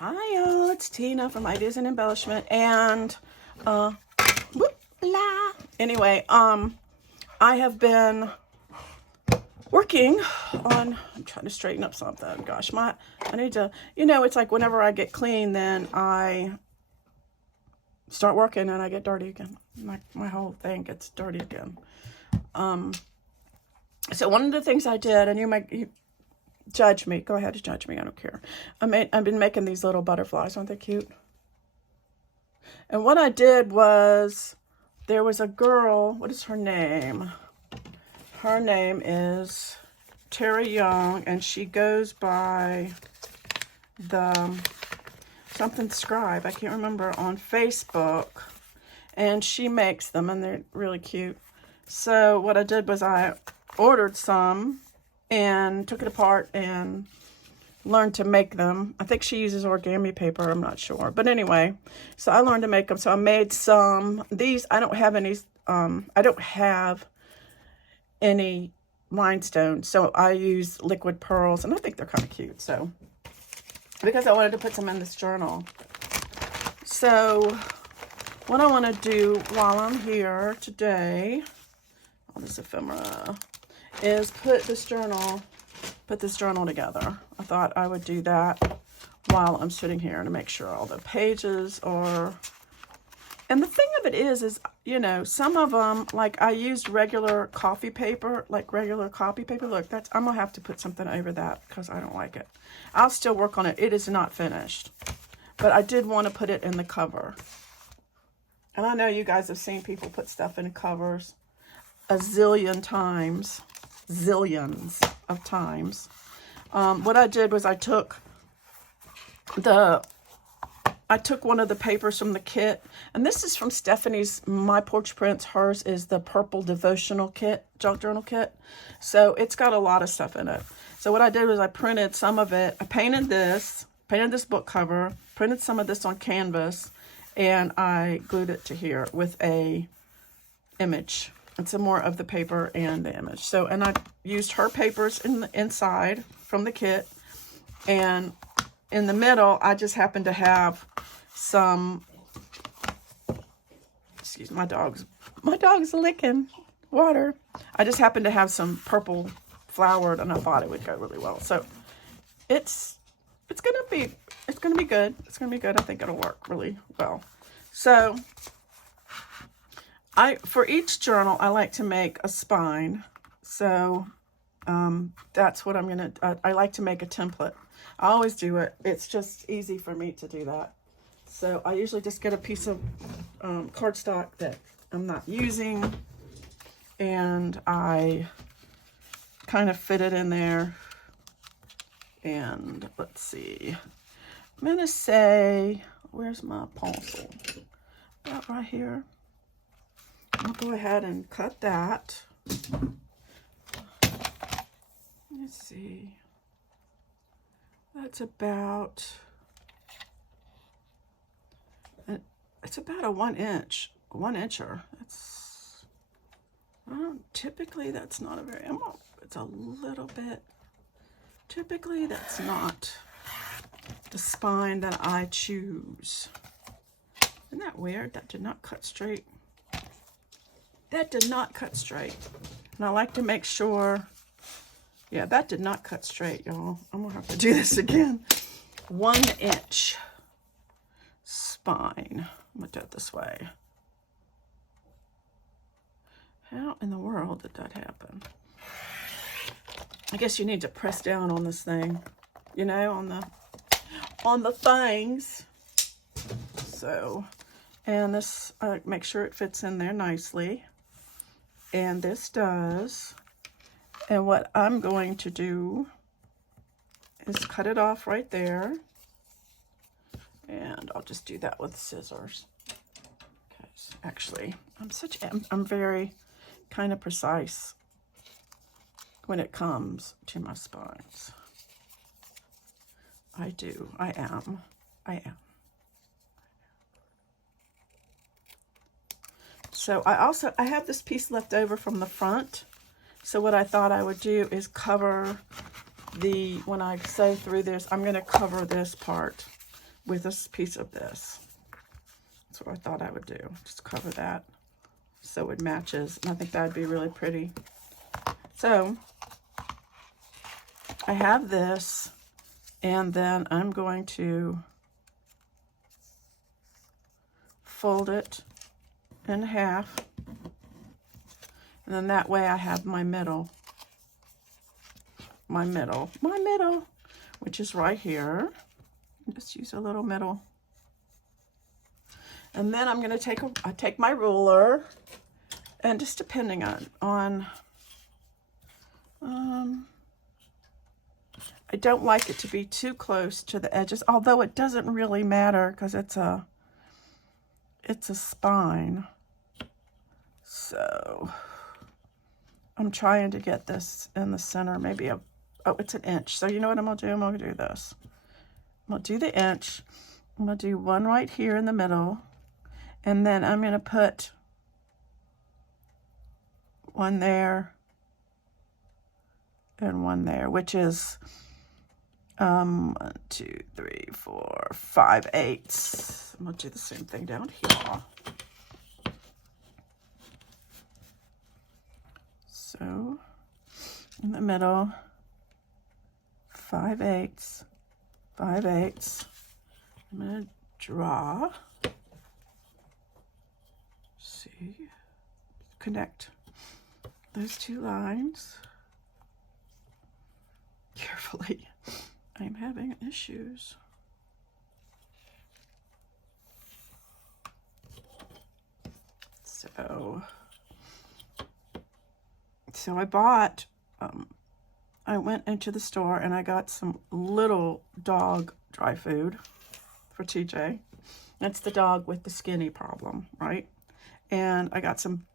Hi y'all, it's Tina from Ideas and Embellishment, and whoop, la. Anyway, I have been working on, I'm trying to straighten up something. Gosh, I need to, it's like whenever I get clean, then I start working and I get dirty again. My whole thing gets dirty again. So one of the things I did, and you judge me. Go ahead and judge me. I don't care. I've been making these little butterflies. Aren't they cute? And what I did was, there was a girl. What is her name? Her name is Terry Young, and she goes by the something Scribe. I can't remember, on Facebook. And she makes them, and they're really cute. So what I did was I ordered some and took it apart and learned to make them. I think she uses origami paper, I'm not sure. But anyway, so I learned to make them. So I made some. These, I don't have any rhinestone, so I use liquid pearls, and I think they're kind of cute. So, because I wanted to put some in this journal. So, what I want to do while I'm here today, on this ephemera, is put this journal together. I thought I would do that while I'm sitting here to make sure all the pages are. And the thing of it is, some of them, like I used regular coffee paper, Look, I'm gonna have to put something over that because I don't like it. I'll still work on it. It is not finished, but I did want to put it in the cover. And I know you guys have seen people put stuff in covers a zillion times. Zillions of times. What I did was I took one of the papers from the kit, and this is from Stephanie's My Porch Prints. Hers is the purple devotional kit, junk journal kit. So it's got a lot of stuff in it. So what I did was I printed some of it. I painted this book cover, printed some of this on canvas, and I glued it to here with a image. And some more of the paper and the image. So, and I used her papers in the inside from the kit. And in the middle, I just happened to have some, excuse my dog's licking water. I just happened to have some purple flowered, and I thought it would go really well. So it's gonna be good. It's gonna be good. I think it'll work really well. So for each journal, I like to make a spine. So that's what I'm going to, I like to make a template. I always do it. It's just easy for me to do that. So I usually just get a piece of cardstock that I'm not using, and I kind of fit it in there. And let's see. I'm going to say, where's my pencil? About right here. I'll go ahead and cut that. Let's see. That's about, it's about a 1 incher. That's, typically that's not a very, it's a little bit, typically that's not the spine that I choose. Isn't that weird? That did not cut straight. That did not cut straight. And I like to make sure, yeah, that did not cut straight, y'all. I'm gonna have to do this again. 1 inch spine. I'm gonna do it this way. How in the world did that happen? I guess you need to press down on this thing, on the things. So, and this, make sure it fits in there nicely. And this does. And what I'm going to do is cut it off right there. And I'll just do that with scissors. Because actually, I'm very kind of precise when it comes to my spines. I am. So I have this piece left over from the front. So what I thought I would do is cover when I sew through this, I'm going to cover this part. with a piece of this. That's what I thought I would do. Just cover that so it matches. And I think that'd be really pretty. So I have this, and then I'm going to fold it in half. And then that way I have my middle, which is right here. Just use a little middle. And then I'm going to take my ruler, and just depending on I don't like it to be too close to the edges, although it doesn't really matter because it's a spine. So I'm trying to get this in the center, maybe it's an inch. So you know what I'm going to do? I'm going to do this. I'm going to do the inch. I'm going to do one right here in the middle. And then I'm going to put one there and one there, which is 1, 2, 3, 4, 5/8. I'm going to do the same thing down here. So in the middle, 5/8, 5/8. I'm going to draw. See, connect those two lines carefully. I'm having issues. So I bought, I went into the store and I got some little dog dry food for TJ. That's the dog with the skinny problem, right? And I got some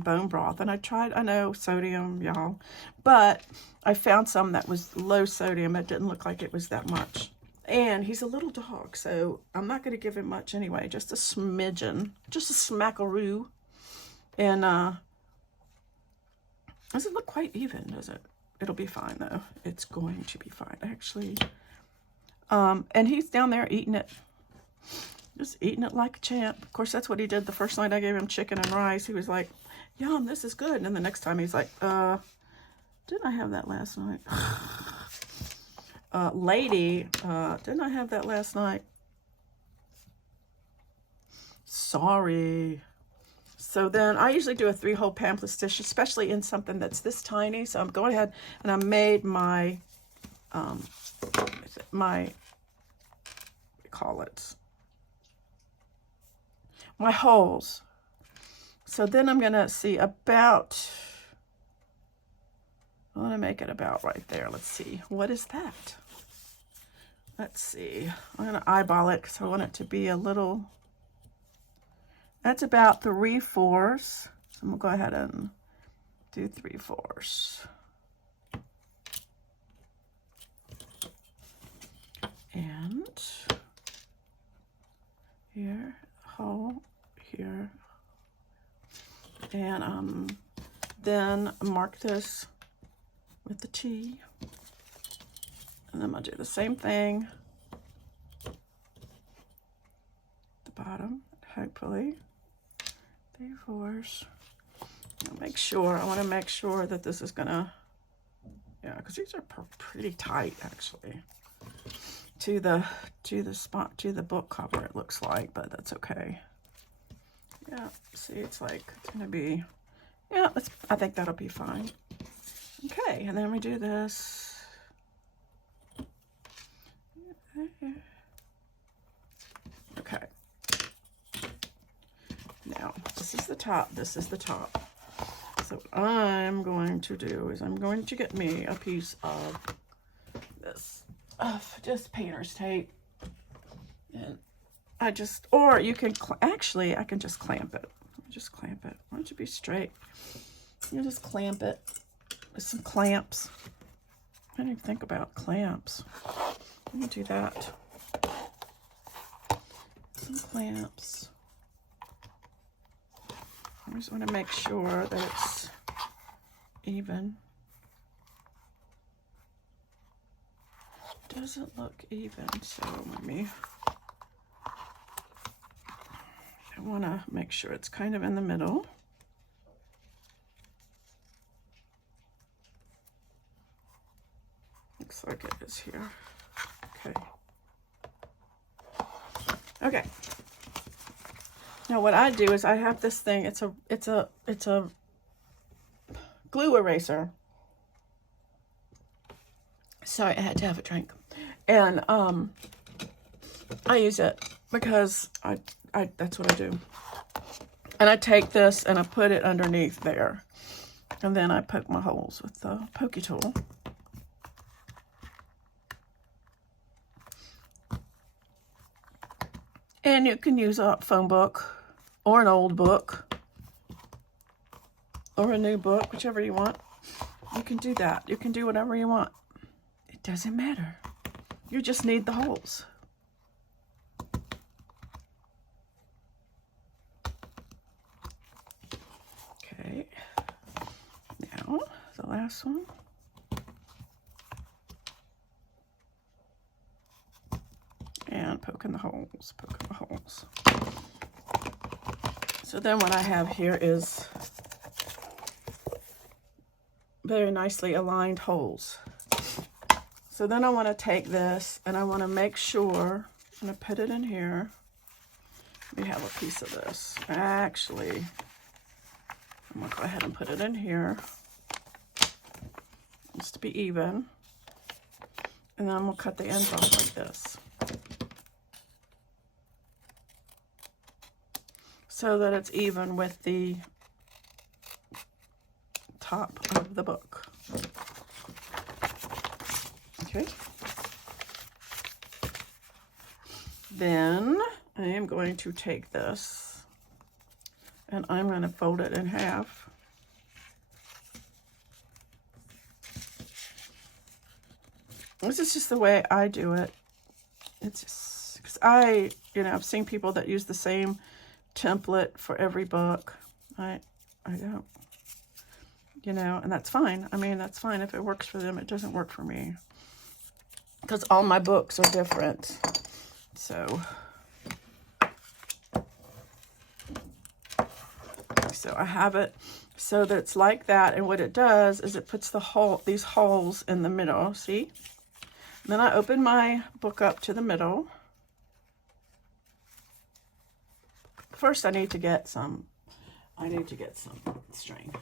bone broth, and I know sodium, y'all, but I found some that was low sodium. It didn't look like it was that much. And he's a little dog, so I'm not going to give him much anyway, just a smidgen, just a smackaroo. And doesn't look quite even, does it? It'll be fine though. It's going to be fine, actually. And he's down there eating it. Just eating it like a champ. Of course, that's what he did the first night I gave him chicken and rice. He was like, yum, this is good. And then the next time he's like, didn't I have that last night? Lady, didn't I have that last night? Sorry. So then I usually do a 3-hole pamphlet dish, especially in something that's this tiny. So I'm going ahead and I made my, my holes. So then I'm gonna see about, I want to make it about right there. Let's see, what is that? Let's see, I'm gonna eyeball it because I want it to be a little, that's about 3/4. So I'm gonna go ahead and do 3/4. And here, hole here, and then mark this with the T, and then I'm gonna do the same thing at the bottom, hopefully 3/4. Make sure, I want to make sure that this is gonna, yeah, because these are pretty tight actually to the spot, to the book cover, it looks like, but that's okay. Yeah, see, it's like, it's gonna be, yeah, I think that'll be fine. Okay, and then we do this. Okay. Now, this is the top, this is the top. So what I'm going to do is I'm going to get me a piece of this, just painter's tape. And I just, or you can, actually, I can just clamp it. Just clamp it. Why don't you be straight? You just clamp it with some clamps. I didn't even think about clamps. Let me do that. Some clamps. I just want to make sure that it's even. Doesn't look even, so let me want to make sure it's kind of in the middle. Looks like it is here. Okay. Okay. Now what I do is I have this thing. It's a glue eraser. Sorry, I had to have a drink. And I use it because I that's what I do. And I take this and I put it underneath there. And then I poke my holes with the pokey tool. And you can use a phone book or an old book or a new book, whichever you want. You can do that. You can do whatever you want. It doesn't matter. You just need the holes. Okay. Now, the last one. And poking the holes, poking the holes. So then what I have here is very nicely aligned holes. So then I want to take this and I want to make sure, I'm going to put it in here. We have a piece of this. Actually, I'm going to go ahead and put it in here just to be even. And then I'm going to cut the ends off like this, so that it's even with the top of the book. Okay. Then I am going to take this and I'm going to fold it in half. This is just the way I do it. It's just because I've seen people that use the same template for every book. I don't, and that's fine. I mean, that's fine. If it works for them, it doesn't work for me, because all my books are different. So I have it so that it's like that, and what it does is it puts these holes in the middle, see? And then I open my book up to the middle. First, I need to get some string.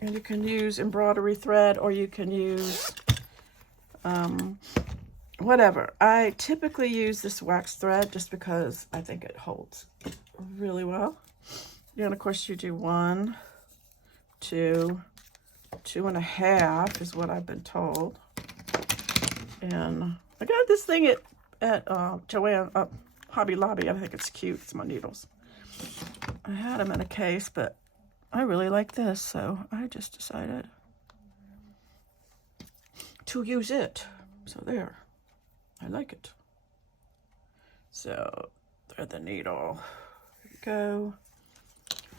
And you can use embroidery thread, or you can use whatever. I typically use this wax thread just because I think it holds really well. And of course you do 1, 2, 2.5 is what I've been told. And I got this thing at Joanne, Hobby Lobby. I think it's cute. It's my needles. I had them in a case, but I really like this, so I just decided to use it. So there, I like it. So thread the needle. There you go.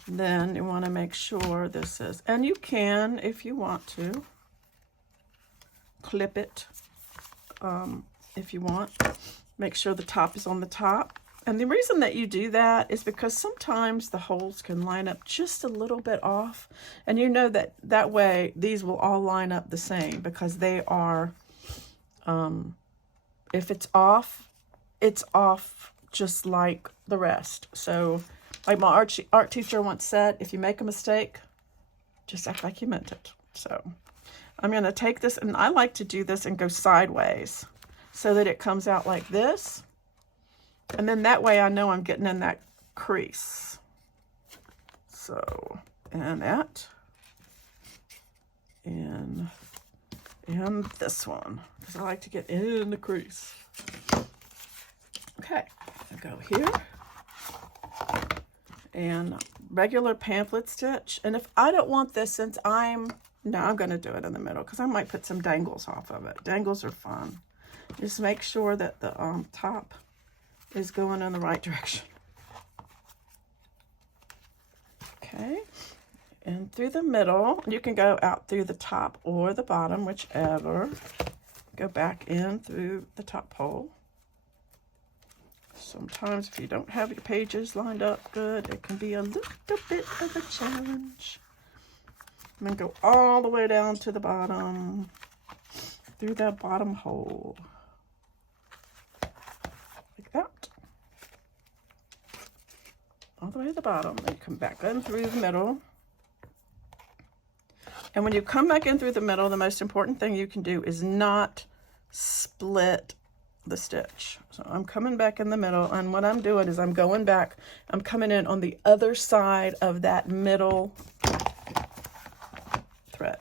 Then you want to make sure this is, and you can, if you want to, clip it if you want. Make sure the top is on the top. And the reason that you do that is because sometimes the holes can line up just a little bit off. And you know that way these will all line up the same, because they are, if it's off just like the rest. So like my art teacher once said, if you make a mistake, just act like you meant it. So I'm going to take this, and I like to do this and go sideways so that it comes out like this. And then that way I know I'm getting in that crease. So, and that. And this one, because I like to get in the crease. Okay, I'll go here. And regular pamphlet stitch. And if I don't want this, since I'm going to do it in the middle, because I might put some dangles off of it. Dangles are fun. Just make sure that the top is going in the right direction. Okay, and through the middle, you can go out through the top or the bottom, whichever. Go back in through the top hole. Sometimes if you don't have your pages lined up good, it can be a little bit of a challenge. I'm going to go all the way down to the bottom, through that bottom hole, like that. All the way to the bottom, then come back in through the middle. And when you come back in through the middle, the most important thing you can do is not split the stitch. So I'm coming back in the middle, and what I'm doing is I'm going back, I'm coming in on the other side of that middle thread.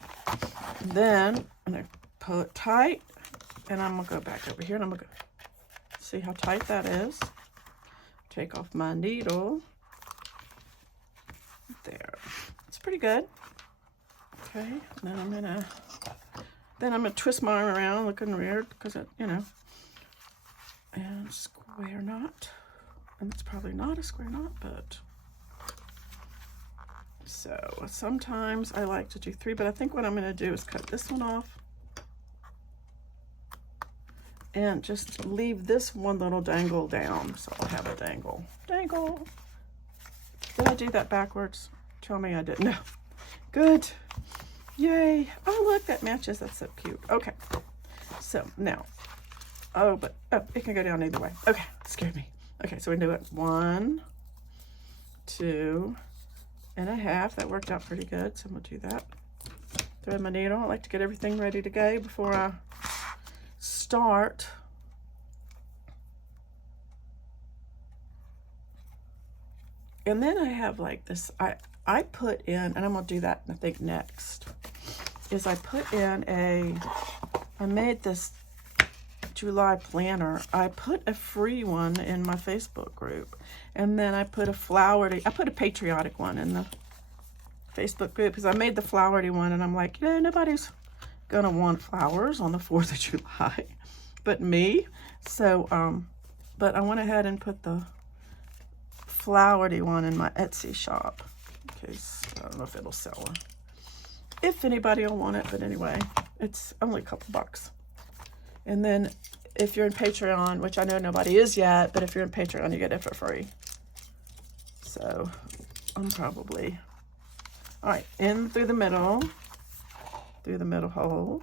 Then I'm going to pull it tight, and I'm going to go back over here, and I'm going to see how tight that is. Take off my needle. There. It's pretty good. Okay, and then I'm gonna twist my arm around, looking weird because it, you know, and square knot. And it's probably not a square knot, but so sometimes I like to do 3, but I think what I'm gonna do is cut this one off and just leave this one little dangle down. So I'll have a dangle. Dangle. Did I do that backwards? Tell me I didn't. No. Good. Yay. Oh, look, that matches. That's so cute. Okay. So now, but it can go down either way. Okay. Scared me. Okay. So we do it 1, 2 and a half. That worked out pretty good. So I'm going to do that. Thread my needle. I like to get everything ready to go before I start. And then I have like this, I put in, and I'm going to do that I think next, is I put in I made this July planner. I put a free one in my Facebook group, and then I put I put a patriotic one in the Facebook group, because I made the flowery one, and I'm like, you know, nobody's going to want flowers on the 4th of July but me. So, but I went ahead and put the flowery one in my Etsy shop. Okay, so I don't know if it'll sell, if anybody will want it, but anyway, it's only a couple bucks. And then if you're in Patreon, which I know nobody is yet, but if you're in Patreon, you get it for free. So I'm probably, all right, in through the middle hole.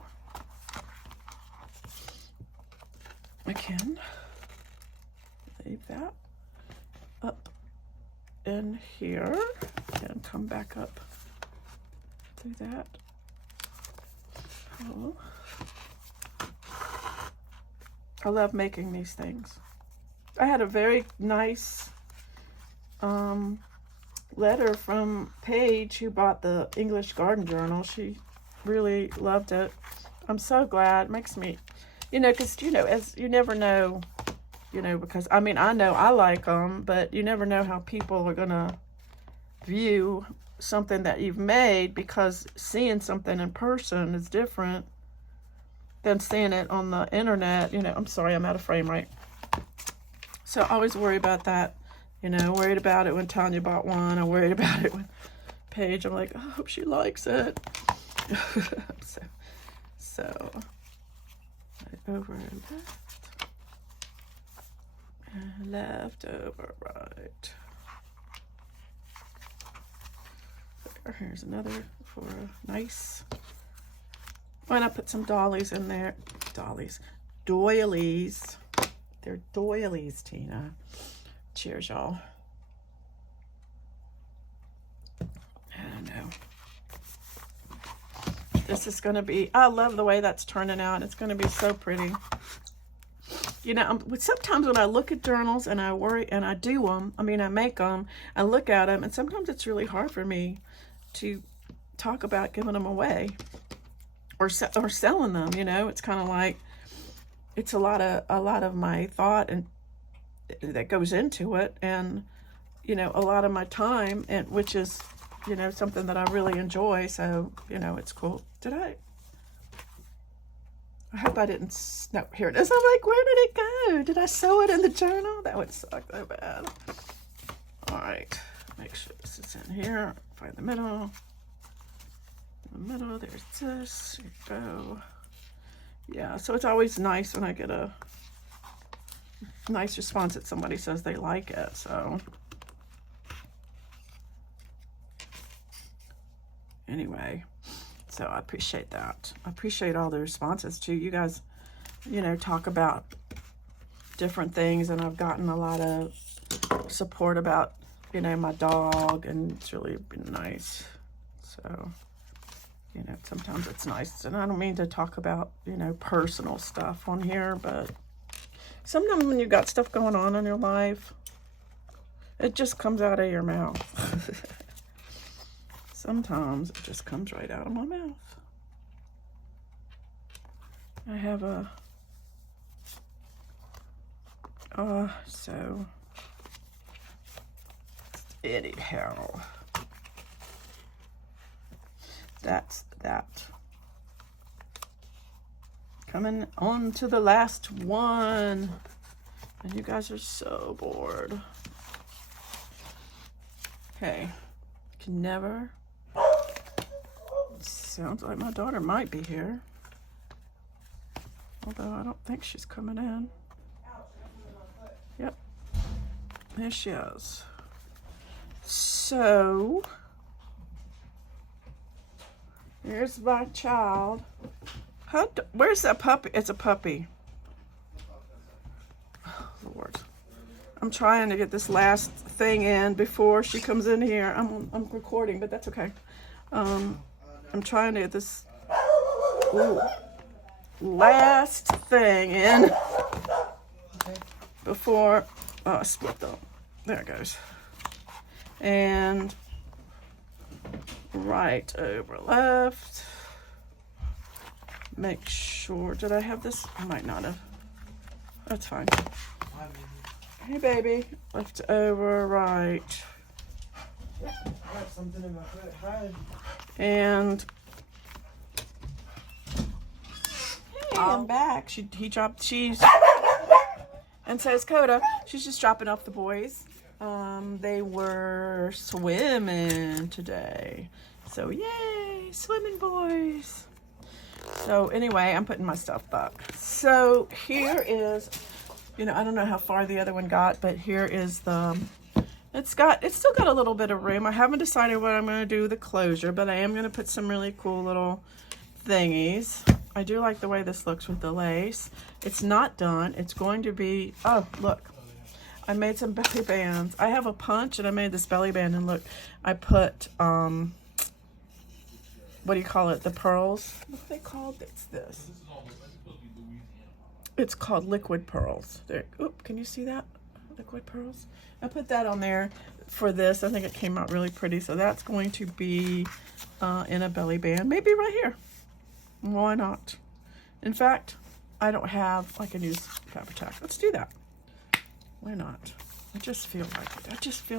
Again, leave that up in here and come back up through that. Oh. I love making these things. I had a very nice letter from Paige, who bought the English Garden Journal. She really loved it. I'm so glad. It makes me, you know, because, you know, as you never know, you know, because, I mean, I know I like them, but you never know how people are going to view something that you've made, because seeing something in person is different than seeing it on the internet. You know, I'm sorry, I'm out of frame, right? So I always worry about that, you know, worried about it when Tanya bought one. I worried about it with Paige. I'm like, I hope she likes it. so right over left, and left over right. Here's another for a nice. And I put some dollies in there. Doilies. They're doilies, Tina. Cheers, y'all. I don't know. This is going to be, I love the way that's turning out. It's going to be so pretty. You know, sometimes when I look at journals and I worry, and I do them, I mean, I make them, I look at them, and sometimes it's really hard for me to talk about giving them away or selling them. You know, it's kind of like, it's a lot of my thought and that goes into it, and you know, a lot of my time, and which is, you know, something that I really enjoy. So, you know, it's cool. I hope I didn't, no, here it is. I'm like, where did it go? Did I sew it in the journal? That would suck so bad. All right, make sure this is in here. Find the middle. In the middle, there's this. Here you go. Yeah, so it's always nice when I get a nice response that somebody says they like it. So anyway, so I appreciate that. I appreciate all the responses too. You guys, you know, talk about different things, and I've gotten a lot of support about, you know, my dog, and it's really been nice. So, you know, sometimes it's nice, and I don't mean to talk about, you know, personal stuff on here, but sometimes when you've got stuff going on in your life, it just comes out of your mouth. Sometimes it just comes right out of my mouth. I have a, so, anyhow, that's that. Coming on to the last one. And you guys are so bored. Okay. Can never. Sounds like my daughter might be here. Although I don't think she's coming in. Yep. There she is. So, here's my child. Where's that puppy? It's a puppy. Oh, Lord. I'm trying to get this last thing in before she comes in here. I'm recording, but that's okay. I'm trying to get this last thing in before split them. There it goes. And right over left. Make sure, did I have this? I might not have. That's fine. Hey baby, left over, right. I have something in my foot. Hi. And hey, I'm back. He dropped cheese. And says Coda. She's just dropping off the boys. They were swimming today. So yay, swimming boys. So anyway, I'm putting my stuff back. So here is, you know, I don't know how far the other one got, but here is the, it's still got a little bit of room. I haven't decided what I'm going to do with the closure, but I am going to put some really cool little thingies. I do like the way this looks with the lace. It's not done. It's going to be, oh, look. I made some belly bands. I have a punch and I made this belly band, and look, I put, what do you call it? The pearls. What are they called? It's this. It's called liquid pearls. There. Oop, can you see that? Liquid pearls. I put that on there for this. I think it came out really pretty. So that's going to be in a belly band. Maybe right here. Why not? In fact, I don't have like a new fabric tack. Let's do that. Why not? I just feel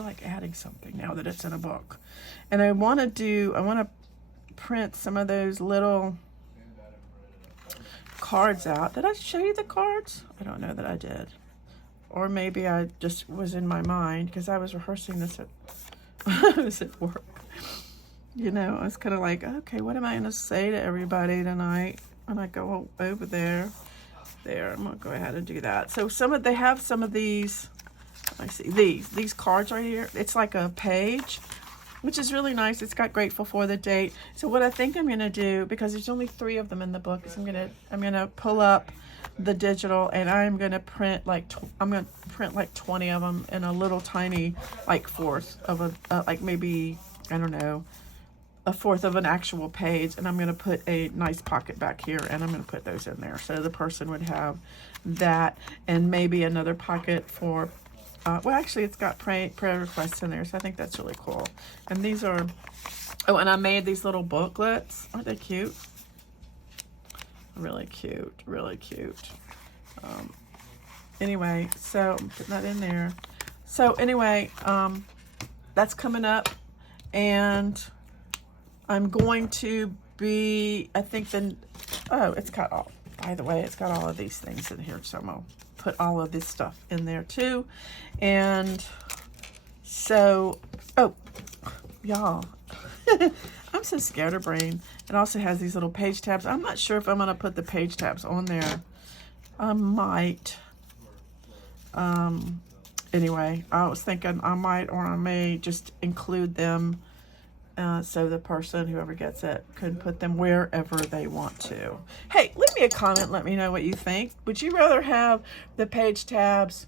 like adding something now that it's in a book. And I want to print some of those little cards out. Did I show you the cards? I don't know that I did. Or maybe I just was in my mind because I was rehearsing this at work. You know, I was kind of like, okay, what am I going to say to everybody tonight when I go over there? There, I'm going to go ahead and do that. So they have some of these, I see, these cards right here. It's like a page, which is really nice. It's got grateful for the date. So what I think I'm going to do, because there's only 3 of them in the book, is I'm going to pull up the digital, and I'm going to print like 20 of them in a little tiny, like fourth of a, like maybe, I don't know, a fourth of an actual page, and I'm going to put a nice pocket back here, and I'm going to put those in there so the person would have that, and maybe another pocket for well, actually it's got prayer requests in there, so I think that's really cool. And these are, oh, and I made these little booklets. Aren't they cute? Really cute, really cute. Anyway, so I'm putting that in there. So anyway, that's coming up, and I'm going to be, I think it's got all, by the way, it's got all of these things in here, so I'm going to put all of this stuff in there too. And so, oh, y'all, I'm so scatterbrained. It also has these little page tabs. I'm not sure if I'm going to put the page tabs on there. I might. Anyway, I was thinking I might or I may just include them so the person, whoever gets it, could put them wherever they want to. Hey, leave me a comment. Let me know what you think. Would you rather have the page tabs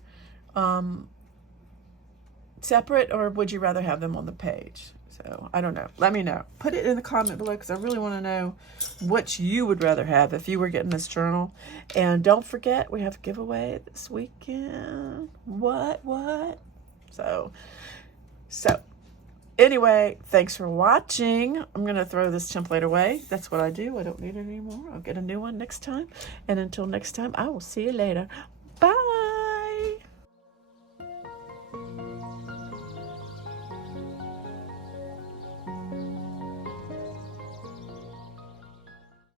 separate, or would you rather have them on the page? So I don't know. Let me know. Put it in the comment below, because I really want to know what you would rather have if you were getting this journal. And don't forget, we have a giveaway this weekend. What? So anyway, thanks for watching. I'm going to throw this template away. That's what I do. I don't need it anymore. I'll get a new one next time. And until next time, I will see you later.